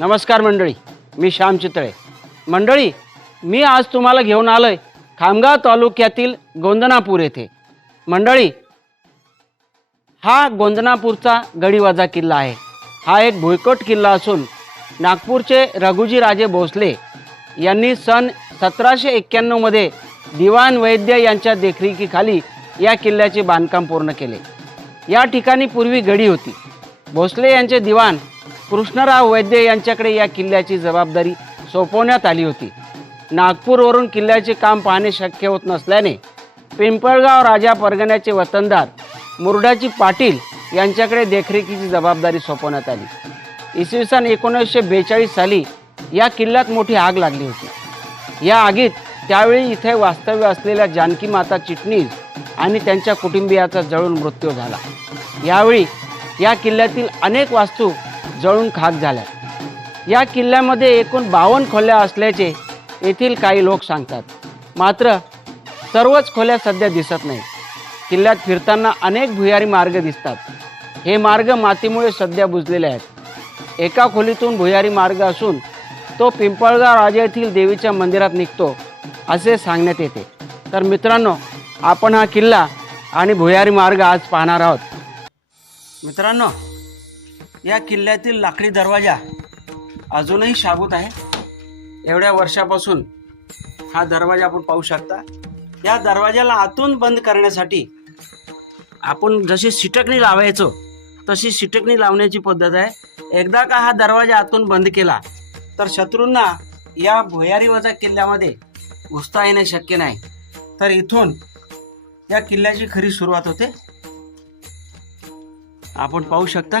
नमस्कार मंडळी मी श्याम चितळे. मंडळी मी आज तुम्हाला घेऊन आलो आहे खामगाव तालुक्यातील गोंदनापूर येथे. मंडळी हा गोंदनापूरचा गडीवाजा किल्ला आहे. हा एक भुईकोट किल्ला असून नागपूरचे रघुजी राजे भोसले यांनी सन सतराशे एक्क्याण्णवमध्ये दिवाण वैद्य यांच्या देखरेखीखाली या किल्ल्याचे बांधकाम पूर्ण केले. या ठिकाणी पूर्वी गडी होती. भोसले यांचे दिवाण कृष्णराव वैद्य यांच्याकडे या किल्ल्याची जबाबदारी सोपवण्यात आली होती. नागपूरवरून किल्ल्याचे काम पाहणे शक्य होत नसल्याने पिंपळगाव राजा परगण्याचे वतनदार मुरडाची पाटील यांच्याकडे देखरेखीची जबाबदारी सोपवण्यात आली. इसवी सन एकोणीसशे बेचाळीस साली या किल्ल्यात मोठी आग लागली होती. या आगीत त्यावेळी इथे वास्तव्य असलेल्या जानकी माता चिटणीस आणि त्यांच्या कुटुंबियाचा जळून मृत्यू झाला. यावेळी या किल्ल्यातील अनेक वास्तू जळून खाक झाल्या. या किल्ल्यामध्ये एकूण बावन्न खोल्या असल्याचे येथील काही लोक सांगतात. मात्र सर्वच खोल्या सध्या दिसत नाही किल्ल्यात फिरताना अनेक भुयारी मार्ग दिसतात. हे मार्ग मातीमुळे सध्या बुजलेले आहेत. एका खोलीतून भुयारी मार्ग असून तो पिंपळगाव राजा येथील देवीच्या मंदिरात निघतो असे सांगण्यात येते. तर मित्रांनो आपण हा किल्ला आणि भुयारी मार्ग आज पाहणार आहोत. मित्रांनो या किल्ल्यातील लाकडी दरवाजा अजूनही शाबूत आहे. एवढ्या वर्षापासून हा दरवाजा आपण पाहू शकता. या दरवाजाला आतून बंद करण्यासाठी आपण जशी सिटकणी लावायचो तशी सिटकणी लावण्याची पद्धत आहे. एकदा का हा दरवाजा आतून बंद केला तर शत्रूंना या भुयारी किल्ल्यामध्ये घुसता येणे शक्य नाही. तर इथून या किल्ल्याची खरी सुरुवात होते. आपण पाहू शकता.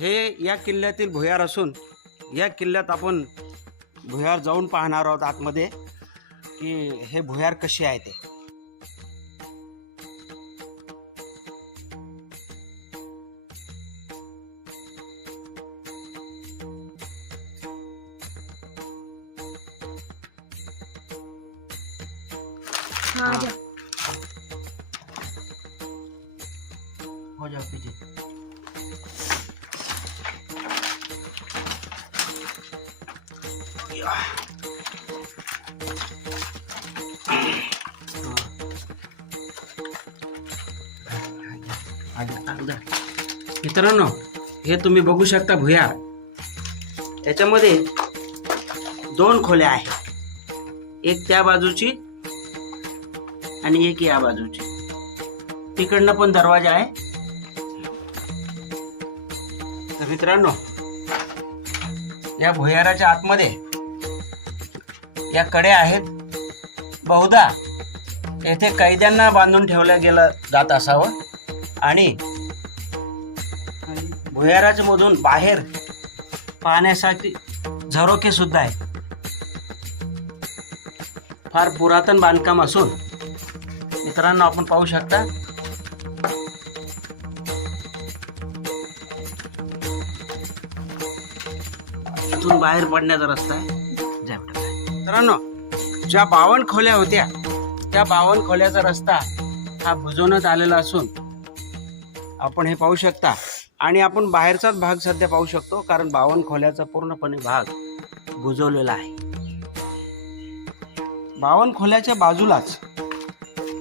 हे या किल्ल्यातील भुयार असून या किल्ल्यात आपण भुयार जाऊन पाहणार आहोत आतमध्ये की हे भुयार कसे आहे ते हाँ हाँ। हो जाओ पीछे मित्रांनो हे तुम्ही बघू शकता भुयार त्याच्यामध्ये दोन खोल्या आहेत. एक त्या बाजूची आणि एक या बाजूची. तिकडनं पण दरवाजा आहे. तर मित्रांनो या भुयाराच्या आतमध्ये या कडे आहेत. बहुधा येथे कैद्यांना बांधून ठेवलं गेलं जात असावं. आणि भुयाराजमधून बाहेर पाहण्यासाठी झरोके सुद्धा आहेत. फार पुरातन बांधकाम असून मित्रांनो आपण पाहू शकता. इथून बाहेर पडण्याचा रस्ता आहे. मित्रांनो ज्या बावन खोल्या होत्या त्या बावन खोल्याचा रस्ता हा बुजवण्यात आलेला असून आपण हे पाहू शकता. आणि आपण बाहेरचाच भाग सध्या पाहू शकतो कारण बावन खोल्याचा पूर्णपणे भाग बुजवलेला आहे. बावन खोल्याच्या बाजूलाच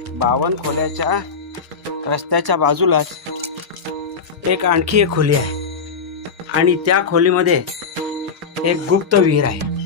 बावन खोल्याच्या रस्त्याच्या बाजूलाच एक आणखी एक खोली आहे. आणि त्या खोलीमध्ये एक गुप्त विहीर आहे.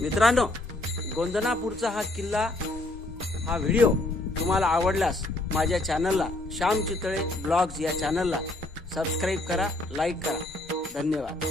मित्रांनो गोंदनापूरचा हा किल्ला हा व्हिडिओ तुम्हाला आवडल्यास माझ्या चॅनलला श्याम चितळे ब्लॉग्स या चॅनलला सबस्क्राईब करा लाईक करा. धन्यवाद.